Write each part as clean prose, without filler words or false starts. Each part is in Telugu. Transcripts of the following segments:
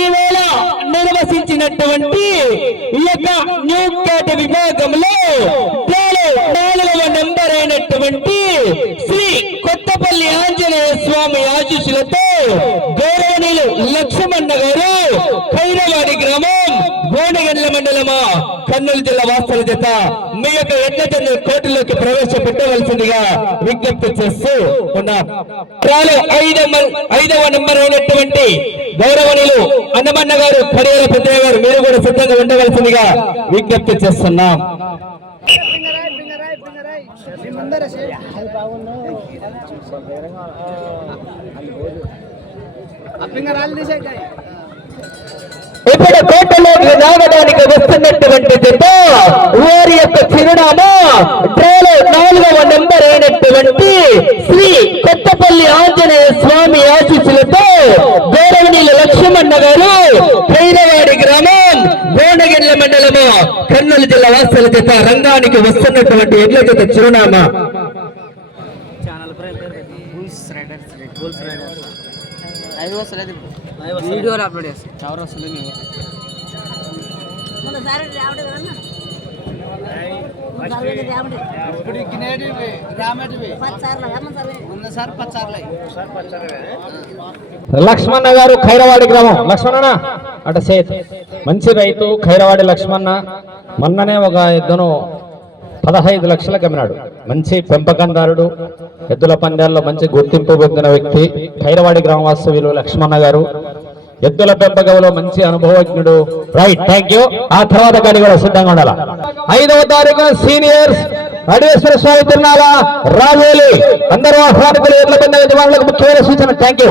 ఈవేళ నిర్వహించినటువంటి ఈ యొక్క న్యూ కేట్ విభాగంలో 4వ నెంబర్ అయినటువంటి శ్రీ కొత్తపల్లి ఆంజనేయ స్వామి ఆశీస్సులతో గౌరవనీయులు లక్ష్మణ గారు ఖైరవాడి గ్రామం గోనెగండ్ల మండలమా కర్నూలు జిల్లా వాస్తవ జత మీ యొక్క ఎడ్ల జత కోర్టులోకి ప్రవేశపెట్టవలసిందిగా విజ్ఞప్తి చేస్తూ ఉన్నారు. 5వ నెంబర్ అయినటువంటి గౌరవనీయులు అన్నమన్న గారు కడియాల పెద్దయ్య గారు మీరు కూడా సిద్ధంగా ఉండవలసిందిగా విజ్ఞప్తి చేస్తున్నాం. ఇప్పుడు కోటలోకి రావడానికి వస్తున్నటువంటి జత వారి యొక్క చిరునామా డ్రాలో 4వ నెంబర్ అయినటువంటి శ్రీ కొత్తపల్లి ఆంజనేయ స్వామి ఆశీస్సులతో గౌరవనీయులు లక్ష్మణ గారు ఖైరవాడి గ్రామం గోనెగండ్ల మండలము కర్నూలు జిల్లా వాస్తవ జత రంగానికి వస్తున్నటువంటి ఎడ్ల జత చిరునామా వీడియోలు అప్లోడ్ చేస్తాం. ఎవరు వస్తుంది లక్ష్మణ గారు ఖైరవాడి గ్రామం. లక్ష్మణ అట సేత్ మంచి రైతు ఖైరవాడి లక్ష్మణ. మొన్ననే ఒక ఎద్దును 15 లక్షలకు అమ్మినాడు. మంచి పెంపకందారుడు, ఎద్దుల పందాల్లో మంచి గుర్తింపు పొందిన వ్యక్తి ఖైరవాడి గ్రామ వాస్తవ్యులు లక్ష్మణ గారు. ఎద్దుల పెంపకంలో మంచి అనుభవజ్ఞుడు. Right, thank you. ఆ తర్వాత కానీ కూడా సిద్ధంగా ఉండాలి. 5వ తారీఖున సీనియర్స్ అడవేశ్వర స్వామి తిరునాల రాజోలి అందరూ ఆహ్వానికులు ఎడ్ల పందాల యజమానులకు ముఖ్యమైన సూచన. Thank you.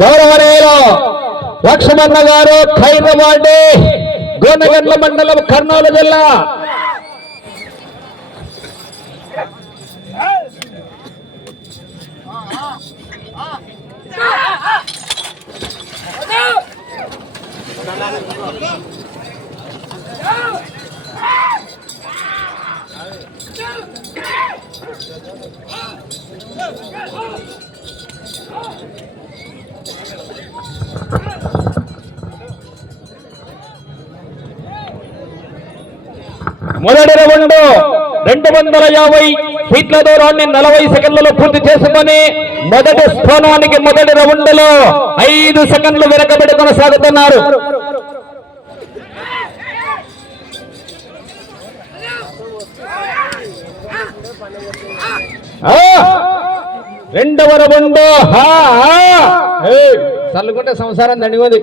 గౌరవనీయులు లక్ష్మణ గారు ఖైరవాడి గోనెగండ్ల మండలం కర్నూలు జిల్లా. మొదటి రౌండ్ 250 ఫీట్ల దూరాన్ని 40 సెకండ్లలో పూర్తి చేసుకొని మొదటి స్థానానికి మొదటి రౌండ్ లో 5 సెకండ్లు వెనకబడి కొనసాగుతున్నారు. రెండవ రౌండ్ చల్లుకుంటే సంసారం దండిగోది.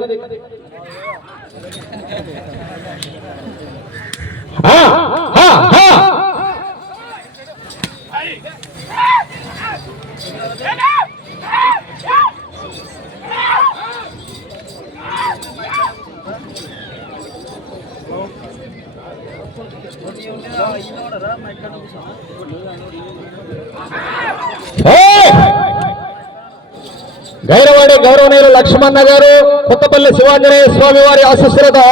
గైరవాడి గౌరవనీయులు లక్ష్మణ గారు కొత్తపల్లి శివాంజనేయ స్వామి వారి ఆశీస్సులతో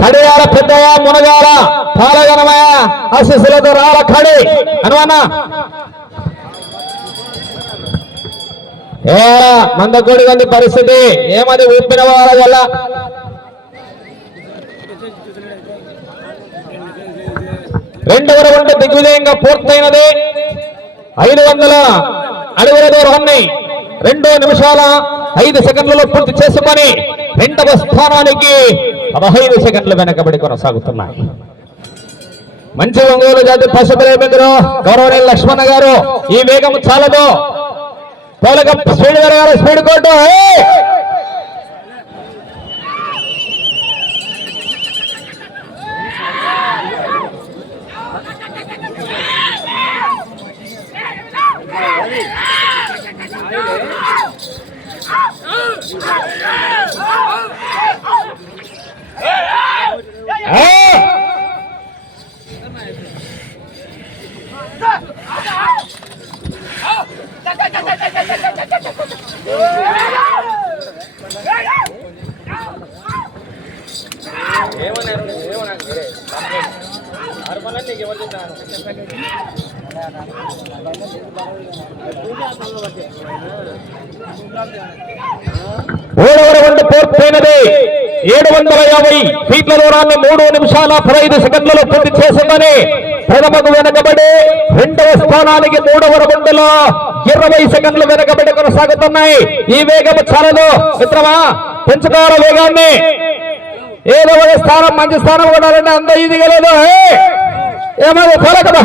కడియాల పెద్దయ్య మునగాల పాలగనమయ ఆశీస్సులతో రాల కడి అనువన్నా మందకోడి ఉంది పరిస్థితి ఏమది ఊపిన వాళ్ళ వల్ల. రెండవ రౌండ్ దిగ్విజయంగా పూర్తయినది. 500 అడుగుల దూరాన్ని 2 నిమిషాల 5 సెకండ్లలో పూర్తి చేసుకొని రెండవ స్థానానికి 15 సెకండ్లు వెనకబడి కొనసాగుతున్నాయి. మంచి ఒంగోలు జాతి పశుప్రేమికులు గౌరవనీయులు లక్ష్మణ గారు ఈ వేగం చాలదు. పోలక స్పీడ్ గారు స్పీడ్ కోటు మూడవ రౌండ్ పూర్తయినది. 750 ఫీట్ల దూరాన్ని 3 నిమిషాల 15 సెకండ్లలో పూర్తి చేసిందని ప్రథమకు వెనకబడి రెండవ స్థానానికి మూడవ రౌండ్లో 20 సెకండ్లు వెనకబడి కొనసాగుతున్నాయి. ఈ వేగము చాలదు మిత్రమా, పెంచుకోవాలి వేగాన్ని. ఏదో ఒక స్థానం మంచి స్థానం ఉండాలంటే అంత ఈజీగా లేదు. ఏమది ఫలకదా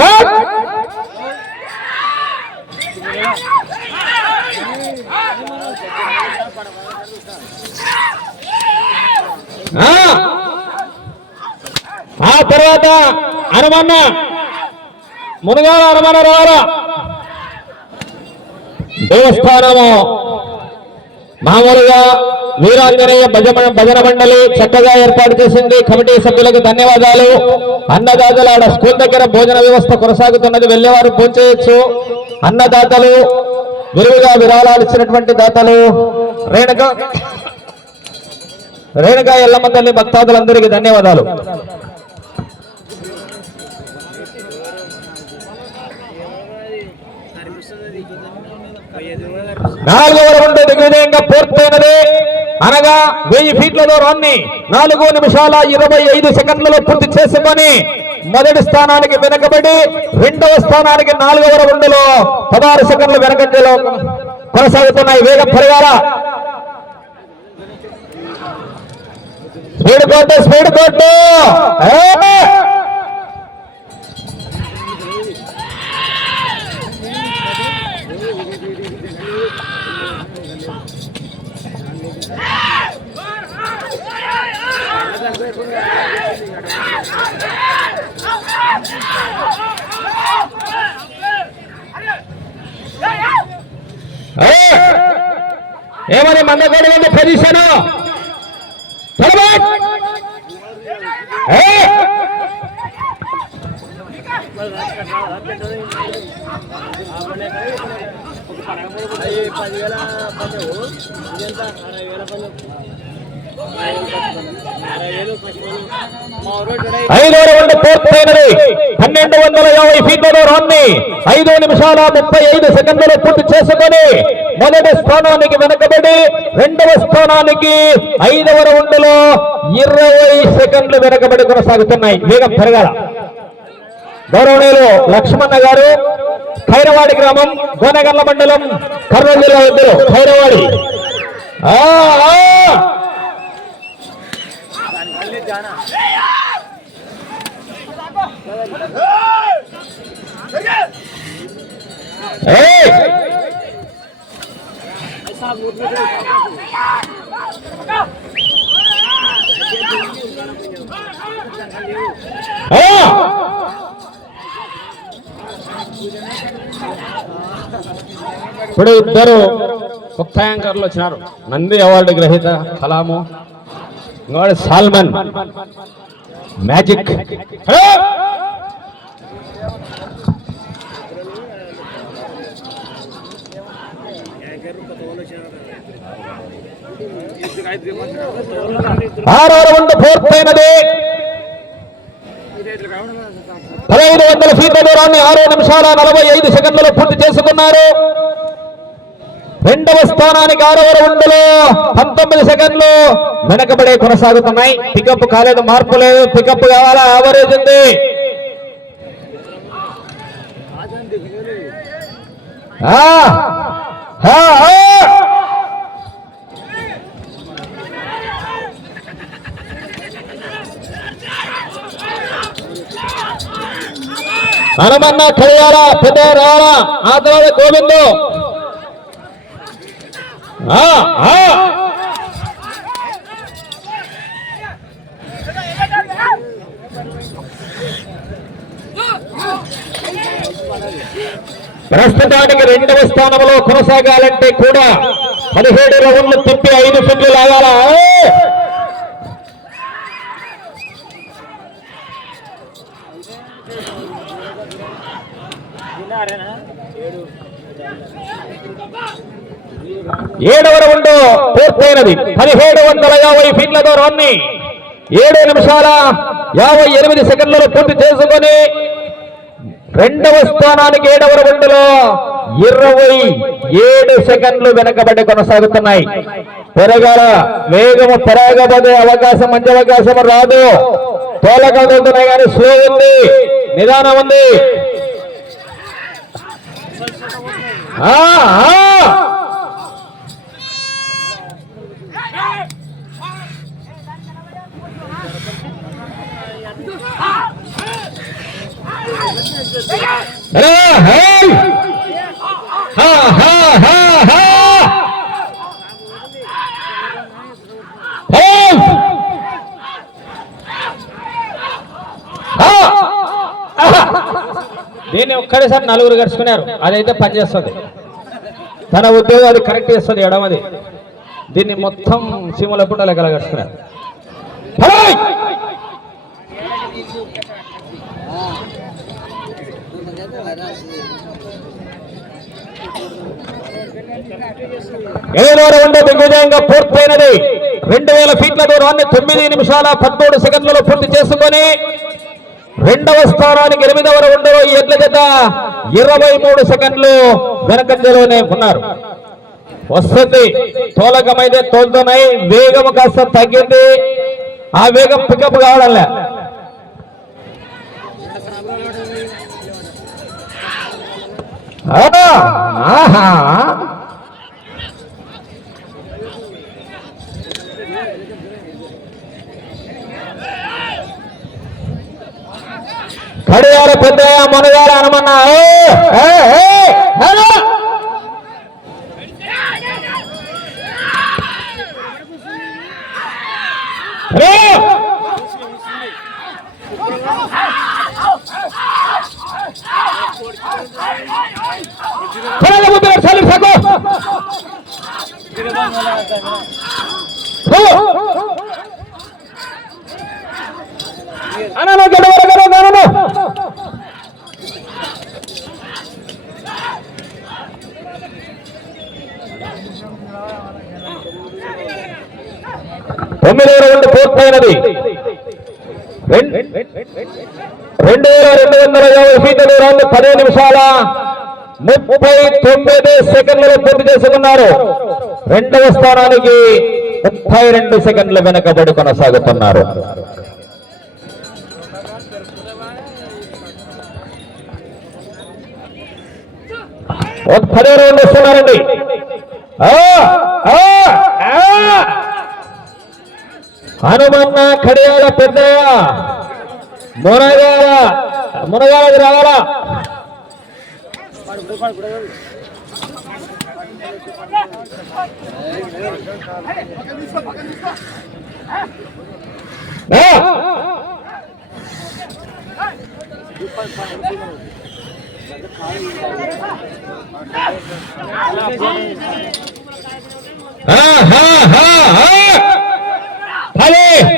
ఆ తర్వాత హనుమన్న మునగాల హనుమన్న రావాలా. దేవస్థానము మామూలుగా వీరాంజనేయ భజన మండలి చక్కగా ఏర్పాటు చేసింది. కమిటీ సభ్యులకు ధన్యవాదాలు. అన్నదాతలు ఆడ స్కూల్ దగ్గర భోజన వ్యవస్థ కొనసాగుతున్నది, వెళ్ళేవారు భోంచేయచ్చు. అన్నదాతలు విరివిగా విరాళాలు ఇచ్చినటువంటి దాతలు రేణుకా ఎల్లమ్మ తల్లి భక్తాదులందరికీ ధన్యవాదాలు. నాలుగవ రౌండ్ దిగ్విజయంగా పూర్తయినది. అనగా 1000 ఫీట్ల దూరాన్ని 4 నిమిషాల 25 సెకండ్లలో పూర్తి చేసుకొని మొదటి స్థానానికి వెనకబడి రెండవ స్థానానికి 4వ రౌండ్లో 16 సెకండ్ల వెనకంజలో కొనసాగుతున్నాయి. వేగం పెరగాల. స్పీడ్ కొట్టు. ఏమని మందగోడు ఉంది పొజిషన్. ఐదో రౌండ్ పూర్తయినది. 1250 ఫీట్ల దూరాన్ని 5 నిమిషాల 35 సెకండ్లలో పూర్తి చేసుకొని మొదటి స్థానానికి వెనకబడి రెండవ స్థానానికి 5వ రౌండ్లో 20 సెకండ్లు వెనకబడి కొనసాగుతున్నాయి. వేగం పెరగాల. గౌరవనీయులు లక్ష్మణ గారు, ఖైరవాడి గ్రామం, గోనగర్ల మండలం, కర్నూలు జిల్లా ఇద్దరు ఖైరవాడి. ఇప్పుడు ఇద్దరు కొత్త యాంకర్లు వచ్చినారు. నంది అవార్డు గ్రహీత కలాము, ఇంకోటి సాల్మన్ మ్యాజిక్. ఆరో రౌండ్ పూర్తయినది. 1500 ఫీట్ల దూరాన్ని 6 నిమిషాల 45 సెకండ్లలో పూర్తి చేసుకున్నారు. రెండవ స్థానానికి 6వ రౌండ్లో 19 సెకండ్లు వెనకబడే కొనసాగుతున్నాయి. పికప్ కాలేదు, మార్పు లేదు. పికప్ కావాలా, యావరేజ్ ఉంది. హనుమన్న కలియాల పెద్ద రావాలా, ఆ తర్వాత గోవిందు. ప్రస్తుతానికి రెండవ స్థానంలో కొనసాగాలంటే కూడా 17 రౌండ్లు తిప్పి 5 ఫీట్లు లాగాల. ఏడవ రౌండ్ పూర్తయినది. 1750 ఫీట్ల దూరాన్ని 7 నిమిషాల 58 సెకండ్లలో పూర్తి చేసుకొని రెండవ స్థానానికి 7వ రౌండ్లో 27 సెకండ్లు వెనకబడి కొనసాగుతున్నాయి. పెరగాల వేగము పెరగబోదే అవకాశం, మంచి అవకాశం రాదు. తోలకదులుతున్నాయి కానీ స్లో ఉంది, నిదానం ఉంది. దీన్ని ఒక్కడేసారి 4 గడుచుకున్నారు. అదైతే పనిచేస్తుంది, తన ఉద్యోగం అది కరెక్ట్ చేస్తుంది. ఎడమది దీన్ని మొత్తం సీమల పుట్ట లెక్కలు గడుచుకున్నారు. ఏడవ రౌండ్ దిగ్విజయంగా పూర్తయినది. 2000 ఫీట్ల దూరాన్ని 9 నిమిషాల 13 సెకండ్లలో పూర్తి చేసుకొని రెండవ స్థానానికి 8వ రౌండ్లో ఈ ఎడ్ల జత 23 సెకండ్లు వెనకంజలోనే ఉన్నారు. వస్తుంది, తోలకమైతే తోలుతున్నాయి. వేగం కాస్త తగ్గింది, ఆ వేగం పికప్ కావడంలే. కడియాల పెద్దయ్య మునగాల హనుమన్న తొమ్మిదవ రౌండ్ పూర్తయినది. 2250 ఫీట్ల దూరాన్ని 10 నిమిషాల 39 సెకండ్లలో పూర్తి చేసుకున్నారు. రెండవ స్థానానికి 32 సెకండ్ల వెనకబడి కొనసాగుతున్నారు. 10వ రౌండ్ వస్తున్నారండి. హనుమన్న కడియాల పెద్దయ్య మునగాలది రావాలా.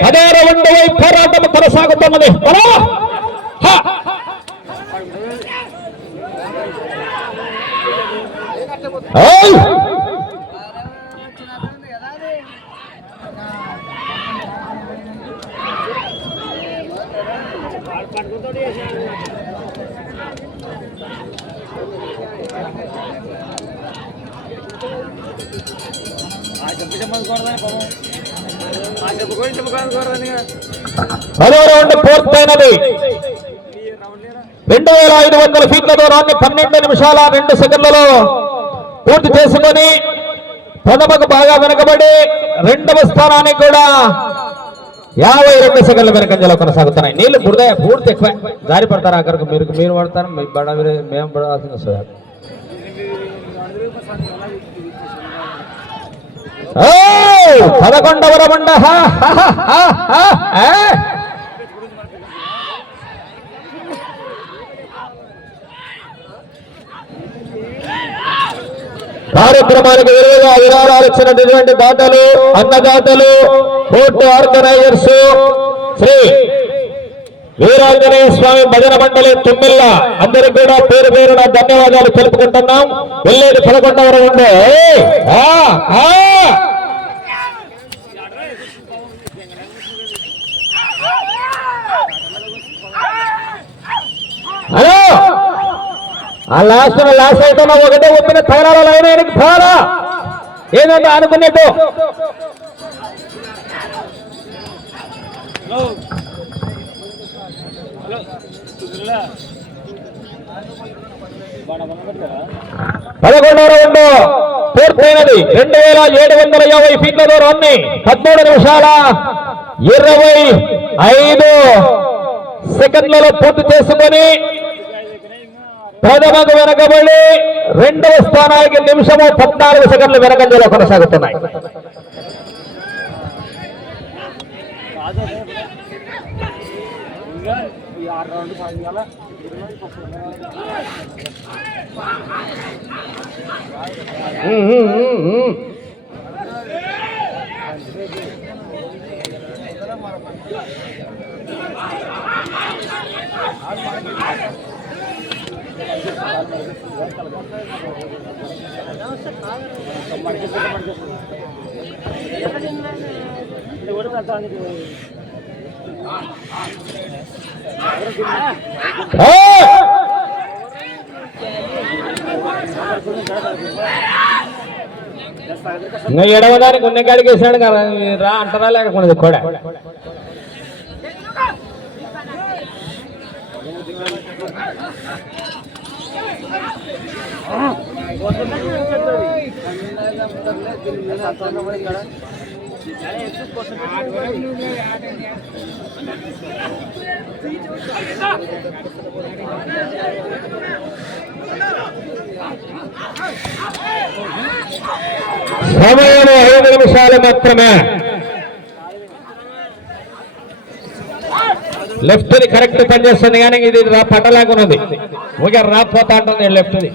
పదహారు రౌండ్ పోరాటం కొనసాగుతున్నది. పదో రౌండ్ పూర్తయినది. 2500 ఫీట్ల దూరాన్ని 12 నిమిషాల 2 సెకండ్లలో పూర్తి చేసుకొని ప్రథమకు బాగా వెనకబడి రెండవ స్థానానికి కూడా 52 సెకండ్ల వెనకంజలో కొనసాగుతున్నాయి. నీళ్లు బురద పూర్తి ఎక్కువ జారి పడతారు. అక్కడికి మీరు పడతారు, మీ బడ మేము పడాల్సి వస్తుంది. 11వ రౌండ్. కార్యక్రమానికి విలువగా విరాళాలు ఇచ్చినటువంటి దాతలు, అన్నదాతలు, కోర్టు ఆర్గనైజర్స్ శ్రీ వీరాంజనేయ స్వామి భజన మండలి తుమ్మిళ్ళ అందరికి కూడా పేరు పేరున ధన్యవాదాలు తెలుపుకుంటున్నాం. వెళ్ళేది 11వ రౌండ్. హలో ఆ లాస్ట్ అయితే ఒకటే ఒప్పిన తగరాల లైన్ ఆయనకి భారా ఏదంటే అనుకున్నట్టు పదకొండవ రౌండ్ పూర్తయినది. 2750 ఫీట్ల దూరాన్ని 13 నిమిషాల 25 సెకండ్లలో పూర్తి చేసుకొని ప్రథమకు వెనకబడి రెండవ స్థానానికి నిమిషము 14 సెకండ్లు వెనకంజలో కొనసాగుతున్నాయి. ఎడవదానికి ఉన్న కాడికి వేసాడు కదా రా అంటారా లేకుండా కూడా సమయం 5 నిమిషాలు మాత్రమే. లెఫ్ట్ ది కరెక్ట్ పనిచేస్తుంది కానీ ఇది పట్టలాగా ఉన్నది. ఊగే రాపోతా ఉంటుంది లెఫ్ట్ ది.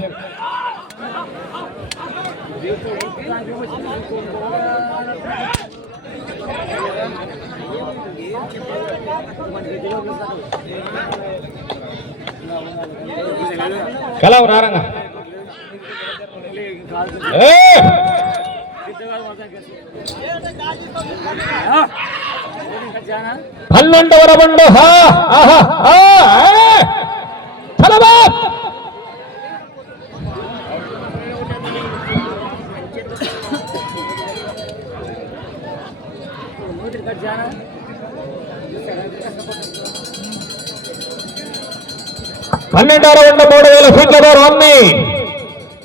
కలవు రారంగా 12వ రౌండ్. చలవా పన్నెండవ రౌండ్ 3000 ఫీట్ల దూరాన్ని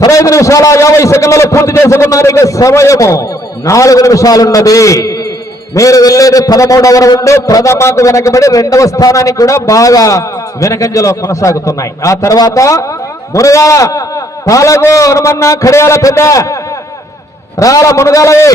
15 నిమిషాల 50 సెకండ్లలో పూర్తి చేసుకున్నారు. ఇక సమయము 4 నిమిషాలున్నది. మీరు వెళ్ళేది 13వ రౌండ్. ప్రథమకు వెనకబడి రెండవ స్థానానికి కూడా బాగా వెనకంజలో కొనసాగుతున్నాయి. ఆ తర్వాత మునగాల పాలగు హనుమన్న ఖడియాల పెద్ద రాల మునగాలవి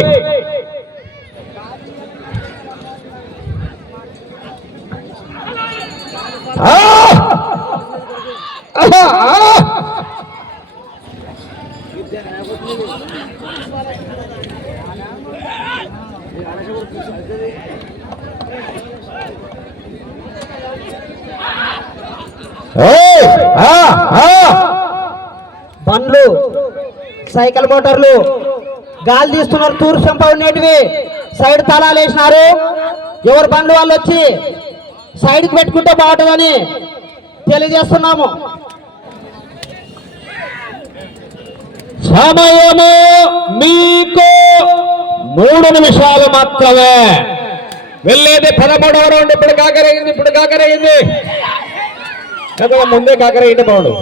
బండ్లు సైకిల్ మోటార్లు గాలి తీస్తున్నారు. తూరు సంపవ నేటివి సైడ్ తాళాలు వేసినారు. ఎవరు బండ్లు వాళ్ళు వచ్చి సైడ్కి పెట్టుకుంటే బాగుంటుందని తెలియజేస్తున్నాము. సమయము మీకు 3 నిమిషాలు మాత్రమే. వెళ్ళేది 13వ రౌండ్. ఇప్పుడు కాకరయ్యింది కదా, ముందే కాకరయ్యింది బాగుండు.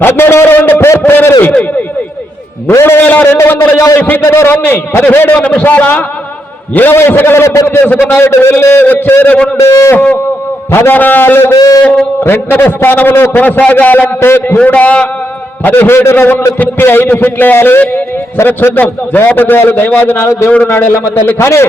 పదమూడవ రౌండ్ పూర్తయినది. 3250 ఫీట్ల దూరాన్ని 17 నిమిషాల 20 సెకండ్లలో పూర్తి చేసుకున్నారు. వెళ్ళి వచ్చే రౌండ్ 14. రెండవ స్థానంలో కొనసాగాలంటే కూడా 17 రౌండ్లు తిప్పి 5 ఫీట్లు వేయాలి. సరే చూద్దాం. జవాబుదాలు దైవాదినాలు దేవుడు నాడు ఎల్లమ్మ తల్లి. కానీ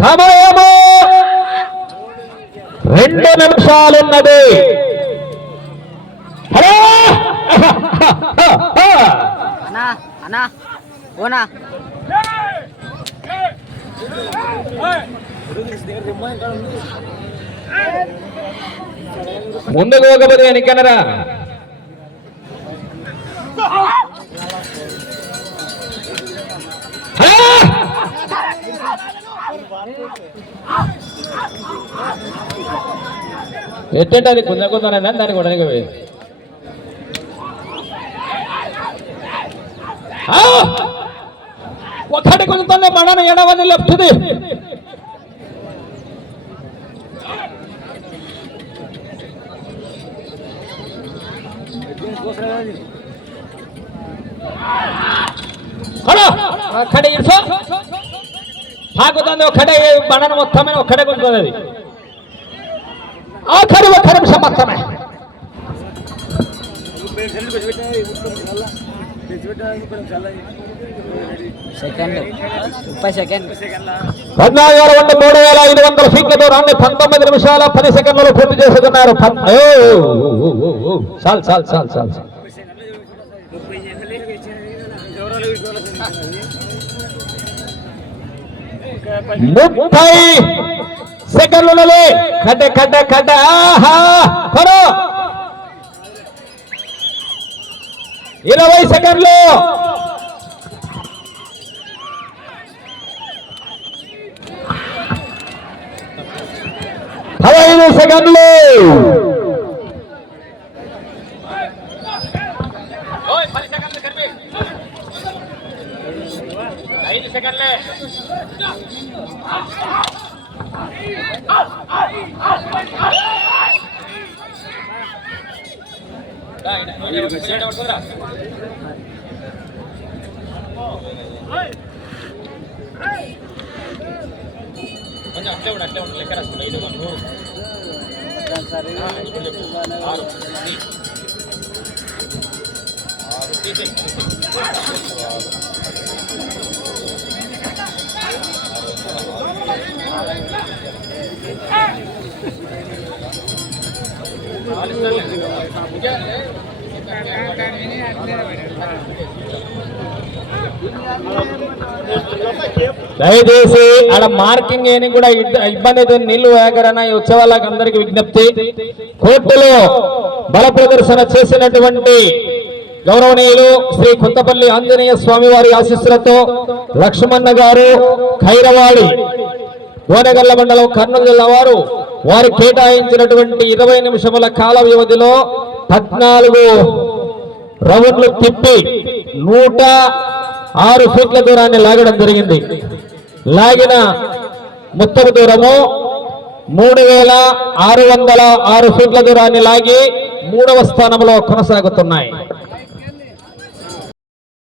సమయము 2 నిమిషాలున్నది. అన్నా అన్నా ఓనా ముందుకు పోకపోతే వెనకనరా. ఎట్టంటే అది కొంచెం కొంచెం దాన్ని కూడా ఒకటి కొంచెం మనను ఎడవని లెఫ్ట్ది. ఒక్కడే ఇర్సో తాకుతుంది. ఒక్కడే మనను మొత్తమే ఒక్కడే కొంటుంది. అది ఆఖరి 1 నిమిషం మొత్తమే. సెకండ్ 30 సెకండ్ 14,3,500 ఫీట్ల దూరాన్ని 19 నిమిషాల 10 సెకండ్లలో పూర్తి చేసుకున్నారు. చాలు చాలు చాలు చాలు 30 సెకండ్లలో కడ్డ కడ్డ కడ్డ. ఆహా కొను 20 సెకండ్లు. 15 సెకండ్లు. 5 సెకండ్లే. అట్లే ఉండాలి లెక్క రాసుకుంటా. 5 దయచేసి ఆడ మార్కింగ్ ఏని కూడా ఇబ్బంది అయితే నీళ్లు వేగరన ఈ ఉత్సవాలకు అందరికి విజ్ఞప్తి. కోర్టులో బల ప్రదర్శన చేసినటువంటి గౌరవనీయులు శ్రీ కొత్తపల్లి ఆంజనేయ స్వామి వారి ఆశీస్సులతో లక్ష్మణ గారు ఖైరవాడి గోనెగల్ల మండలం కర్నూలు జిల్లా వారు కేటాయించినటువంటి 20 నిమిషముల కాల వ్యవధిలో 14 రౌండ్లు తిప్పి 106 ఫీట్ల దూరాన్ని లాగడం జరిగింది. లాగిన మొత్తం దూరము 3,606 ఫీట్ల దూరాన్ని లాగి 3వ స్థానంలో కొనసాగుతున్నాయి.